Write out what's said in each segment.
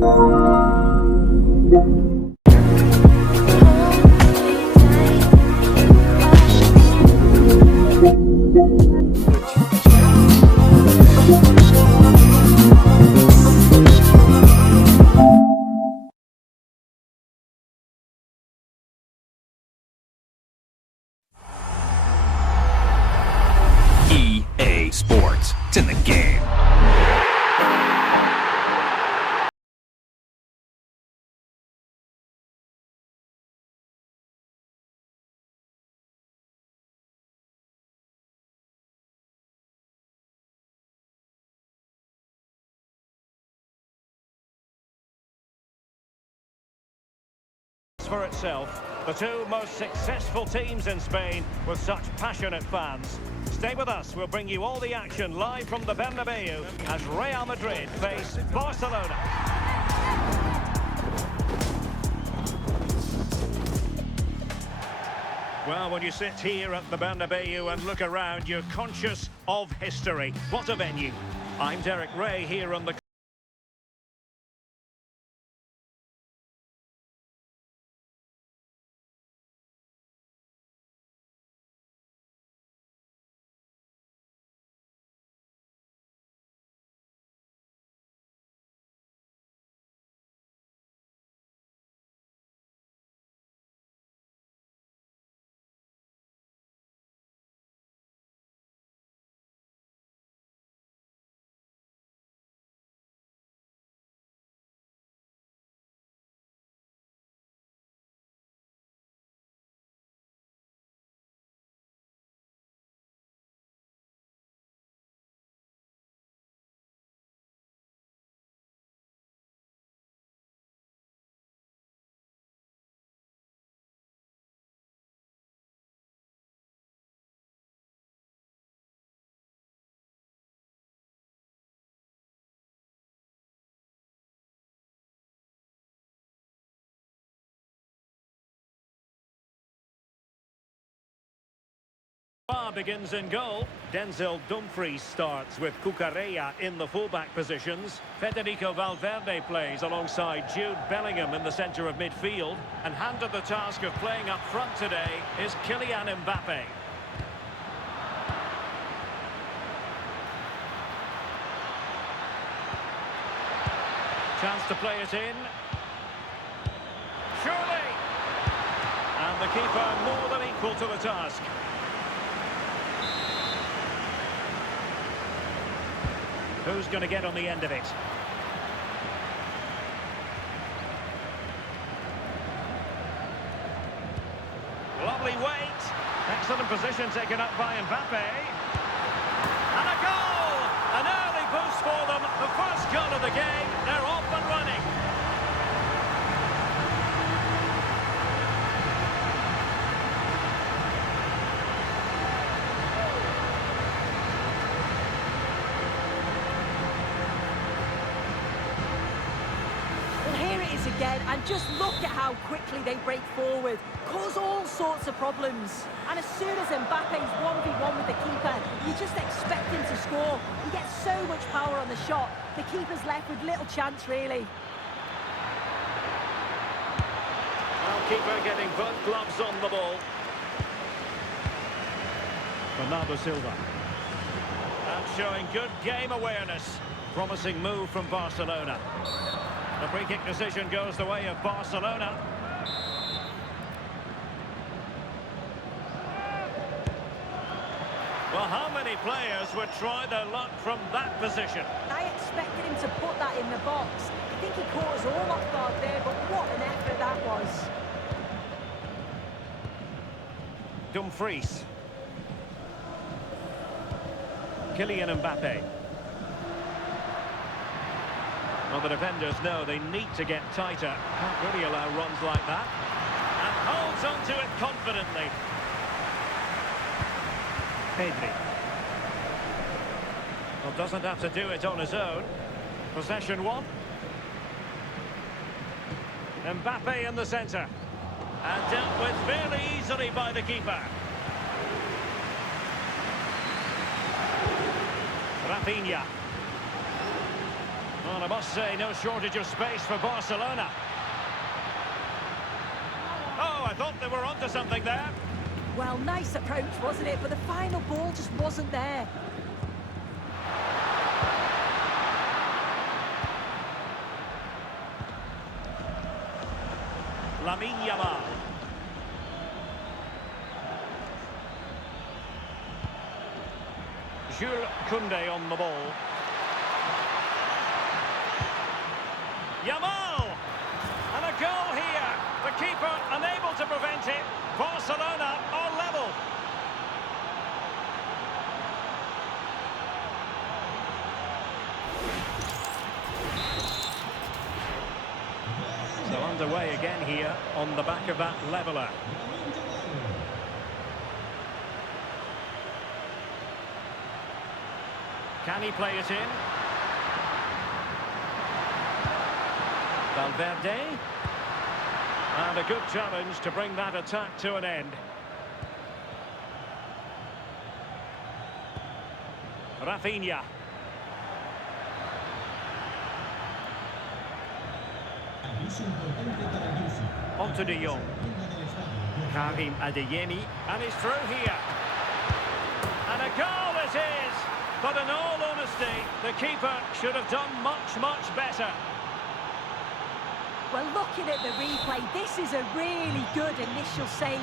EA Sports. It's in the game. For itself, the two most successful teams in Spain with such passionate fans. Stay with us, we'll bring you all the action live from the Bernabeu as Real Madrid face Barcelona. Well, when you sit here at the Bernabeu and look around, you're conscious of history. What a venue. I'm Derek Ray here on the begins in goal. Denzel Dumfries starts with Cucurella in the fullback positions. Federico Valverde plays alongside Jude Bellingham in the centre of midfield. And handed the task of playing up front today is Kylian Mbappe. Chance to play it in. Surely! And the keeper more than equal to the task. Who's going to get on the end of it? Lovely weight. Excellent position taken up by Mbappe. And a goal! An early boost for them. The first goal of the game. They're off and running. Again, and just look at how quickly they break forward, cause all sorts of problems. And as soon as Mbappe's 1v1 with the keeper, you just expect him to score. He gets so much power on the shot, the keeper's left with little chance, really. Well, keeper getting both gloves on the ball. Bernardo Silva. And showing good game awareness. Promising move from Barcelona. The free kick decision goes the way of Barcelona. Well, how many players would try their luck from that position? I expected him to put that in the box. I think he caught us all off guard there, but what an effort that was. Dumfries. Kylian Mbappe. Well, the defenders know they need to get tighter. Can't really allow runs like that. And holds onto it confidently. Pedri. Well, doesn't have to do it on his own. Possession one. Mbappe in the centre. And dealt with fairly easily by the keeper. Rafinha. Well, I must say, no shortage of space for Barcelona. Oh, I thought they were onto something there. Well, nice approach, wasn't it? But the final ball just wasn't there. Lamine Yamal. Jules Koundé on the ball. Yamal! And a goal here. The keeper unable to prevent it. Barcelona are level. So underway again here on the back of that leveller. Can he play it in? Valverde. And a good challenge to bring that attack to an end. Rafinha. On to De Jong. Karim Adeyemi. And he's through here. And a goal it is! But in all honesty, the keeper should have done much, much better. Well, looking at the replay, this is a really good initial save.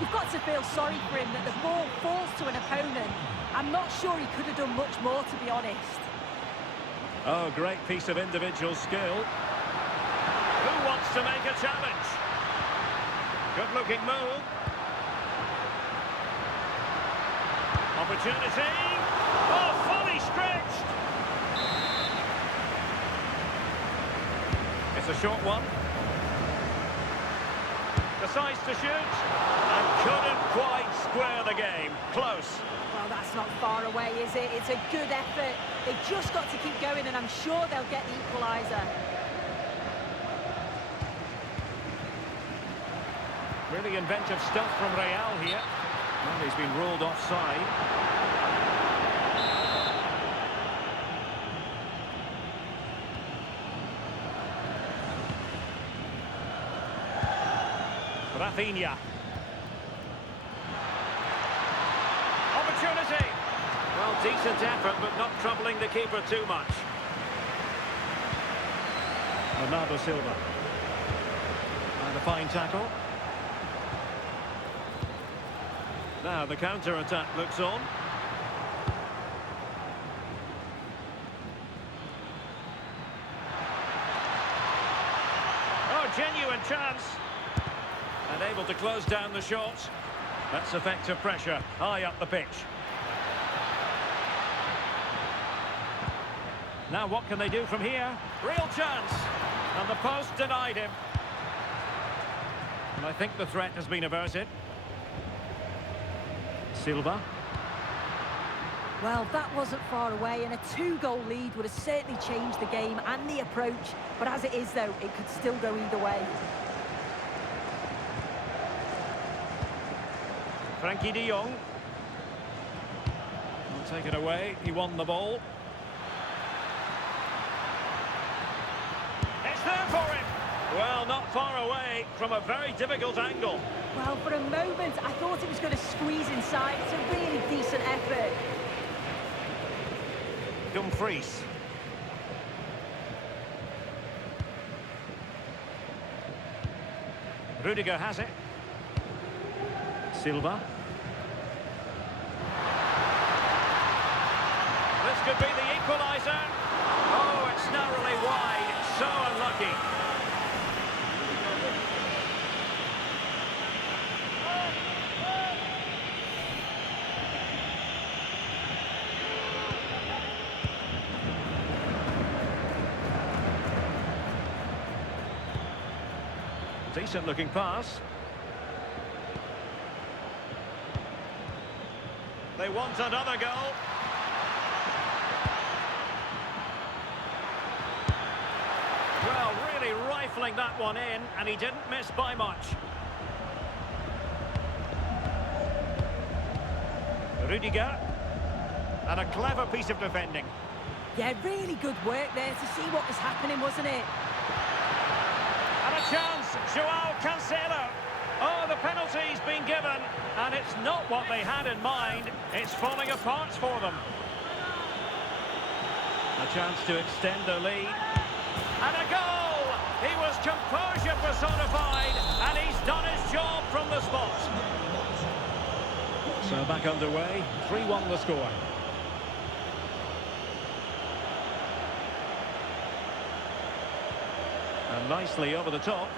You've got to feel sorry for him that the ball falls to an opponent. I'm not sure he could have done much more, to be honest. Oh, great piece of individual skill. Who wants to make a challenge? Good-looking move. Opportunity. Oh, fully stretched. It's a short one. Decides to shoot. And couldn't quite square the game. Close. Well, that's not far away, is it? It's a good effort. They've just got to keep going, and I'm sure they'll get the equaliser. Really inventive stuff from Real here. Well, he's been ruled offside. Rafinha. Opportunity. Well, decent effort, but not troubling the keeper too much. Bernardo Silva. And a fine tackle. Now the counter-attack looks on. Oh, genuine chance. And able to close down the shot. That's effective pressure, high up the pitch. Now what can they do from here? Real chance. And the post denied him. And I think the threat has been averted. Silva. Well, that wasn't far away, and a two-goal lead would have certainly changed the game and the approach. But as it is, though, it could still go either way. Frankie de Jong. Will take it away. He won the ball. It's there for him. Well, not far away from a very difficult angle. Well, for a moment, I thought it was going to squeeze inside. It's a really decent effort. Dumfries. Rudiger has it. Silva. This could be the equaliser. Oh, it's narrowly wide. So unlucky. Decent looking pass. They want another goal. Well, really rifling that one in, and he didn't miss by much. Rudiger. And a clever piece of defending. Yeah, really good work there to see what was happening, wasn't it? And a chance, Joao Cancelo. Oh, the penalty's been given, and it's not what they had in mind. It's falling apart for them. A chance to extend the lead. And a goal! He was composure personified, and he's done his job from the spot. So back underway, 3-1 the score. And nicely over the top.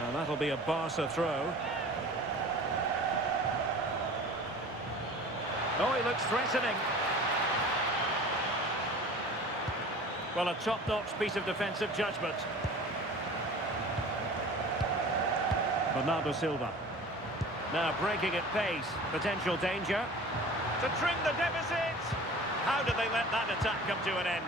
And that'll be a Barca throw. Oh, he looks threatening. Well, a top-notch piece of defensive judgment. Bernardo Silva. Now breaking at pace. Potential danger. To trim the deficit. How did they let that attack come to an end?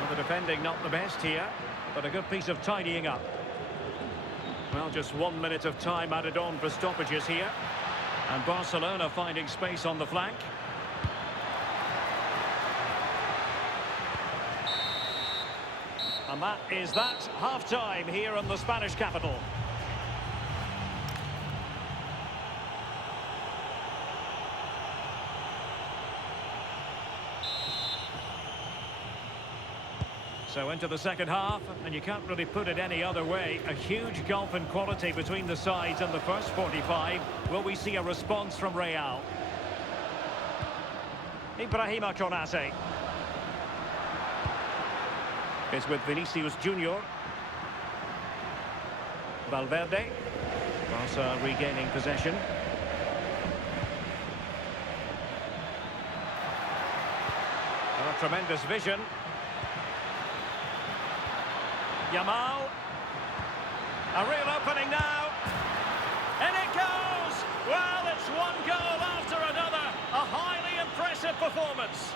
Well, the defending not the best here, but a good piece of tidying up. Well, just 1 minute of time added on for stoppages here. And Barcelona finding space on the flank. And that is that half-time here in the Spanish capital. So into the second half, and you can't really put it any other way. A huge gulf in quality between the sides in the first 45. Will we see a response from Real? Ibrahima Konate. It's with Vinicius Junior. Valverde. Barca regaining possession. Oh, tremendous vision. Yamal. A real opening now. And it goes! Well, it's one goal after another. A highly impressive performance.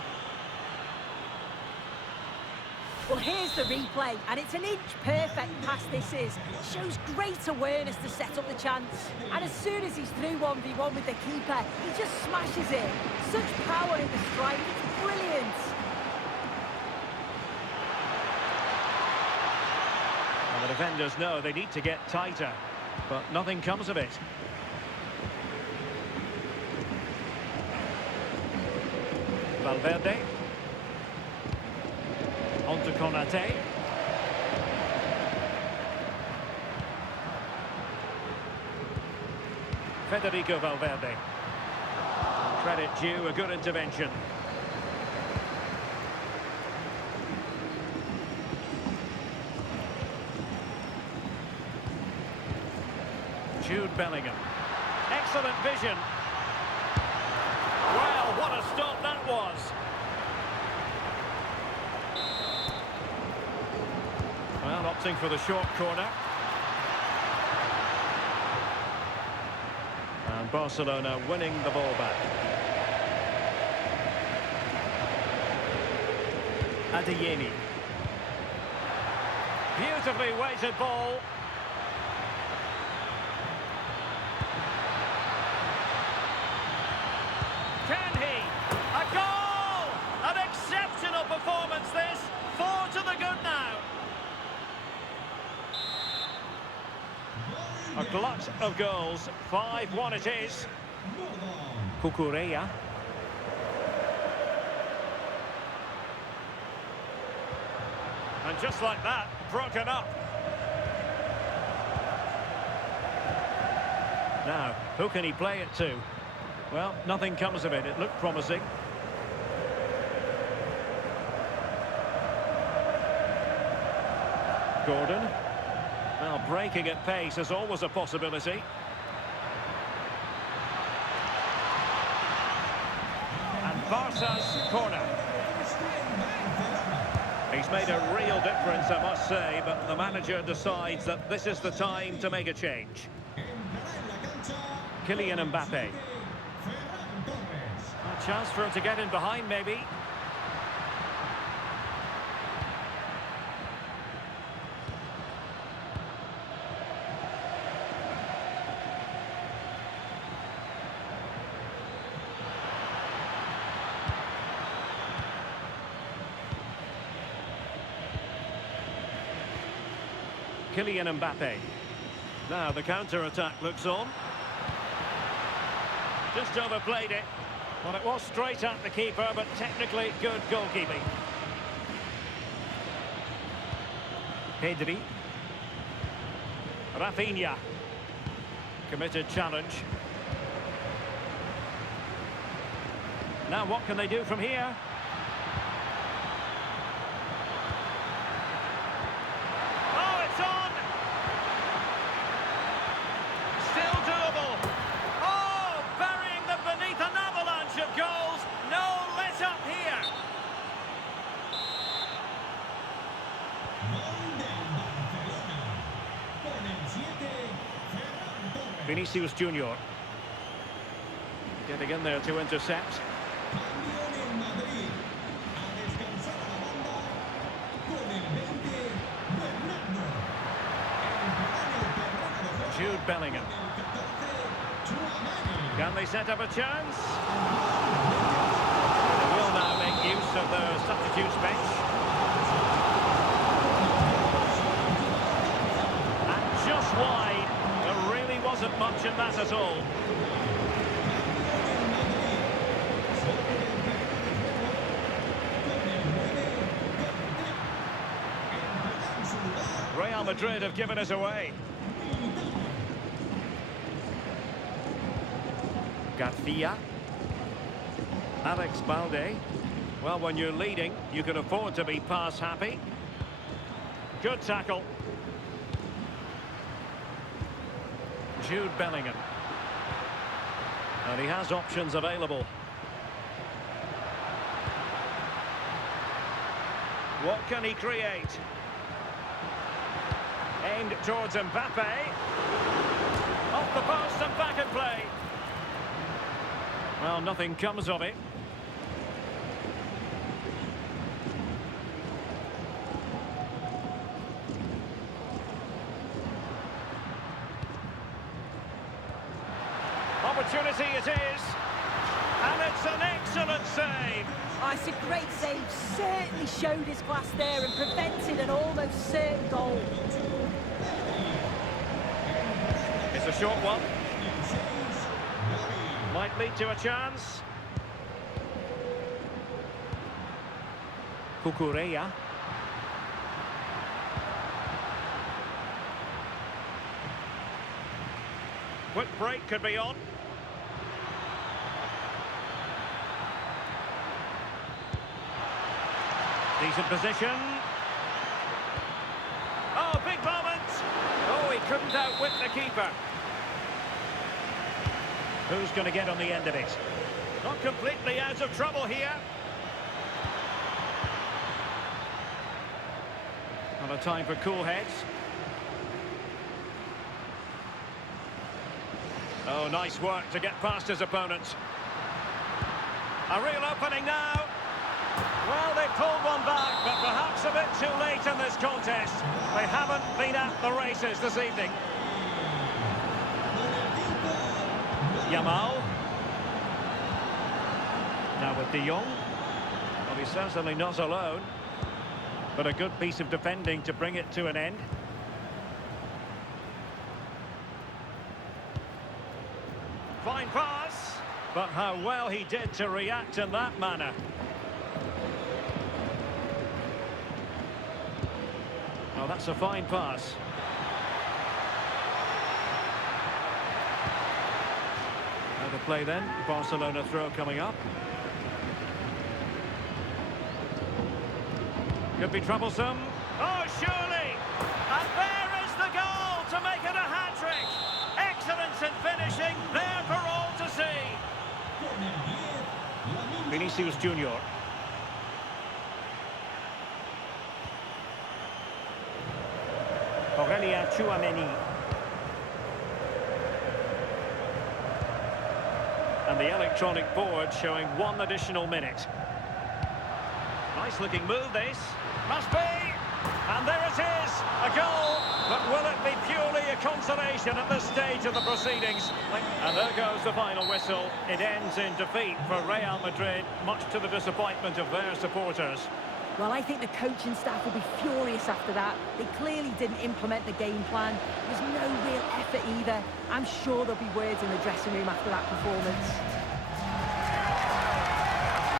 Well, here's the replay, and it's an inch-perfect pass this is. It shows great awareness to set up the chance. And as soon as he's through 1v1 with the keeper, he just smashes it. Such power in the strike, it's brilliant. The defenders know they need to get tighter, but nothing comes of it. Valverde. On to Konate. Federico Valverde. Credit due, a good intervention. Jude Bellingham. Excellent vision. Well, what a stop that was. Well, opting for the short corner. And Barcelona winning the ball back. Adeyemi. Beautifully weighted ball. Can he? A goal! An exceptional performance this. 4 to the good now. A glut of goals. 5-1 it is. Cucurella. And just like that, broken up. Now, who can he play it to? Well, nothing comes of it. It looked promising. Gordon. Well, breaking at pace is always a possibility. And Barca's corner. He's made a real difference, I must say, but the manager decides that this is the time to make a change. Kylian Mbappe. A chance for him to get in behind, maybe. Kylian Mbappe. Now the counter-attack looks on. Just overplayed it. Well, it was straight at the keeper, but technically good goalkeeping. Pedri. Rafinha. Committed challenge. Now what can they do from here? Oh, it's on! Still doable. Oh, burying them beneath an avalanche of goals. No let up here. Vinicius Junior getting in there to intercept. Jude Bellingham. Can they set up a chance? They will now make use of the substitutes bench. And just wide. There really wasn't much in that at all. Real Madrid have given us away. Garcia. Alex Balde. Well, when you're leading, you can afford to be pass happy. Good tackle. Jude Bellingham. And he has options available. What can he create? Aimed towards Mbappe. Off the post and back in play. Well, nothing comes of it. Opportunity it is. And it's an excellent save. Oh, it's a great save. Certainly showed his class there and prevented an almost certain goal. It's a short one. Might lead to a chance. Cucurella. Quick break could be on. Decent position. Oh, big moment. Oh, he couldn't outwit the keeper. Who's going to get on the end of it? Not completely out of trouble here. Not a time for cool heads. Oh, nice work to get past his opponent. A real opening now. Well, they pulled one back, but perhaps a bit too late in this contest. They haven't been at the races this evening. Yamal. Now with De Jong. Well, he's certainly not alone. But a good piece of defending to bring it to an end. Fine pass. But how well he did to react in that manner. Oh, that's a fine pass. Now the play then. Barcelona throw coming up. Could be troublesome. Oh, surely! And there is the goal to make it a hat-trick. Excellence in finishing, there for all to see. Vinicius Junior. Aurelien Tchouameni. And the electronic board showing one additional minute. Nice looking move this. Must be. And there it is. A goal. But will it be purely a consolation at this stage of the proceedings? And there goes the final whistle. It ends in defeat for Real Madrid, much to the disappointment of their supporters. Well, I think the coaching staff will be furious after that. They clearly didn't implement the game plan. There's no real effort either. I'm sure there'll be words in the dressing room after that performance.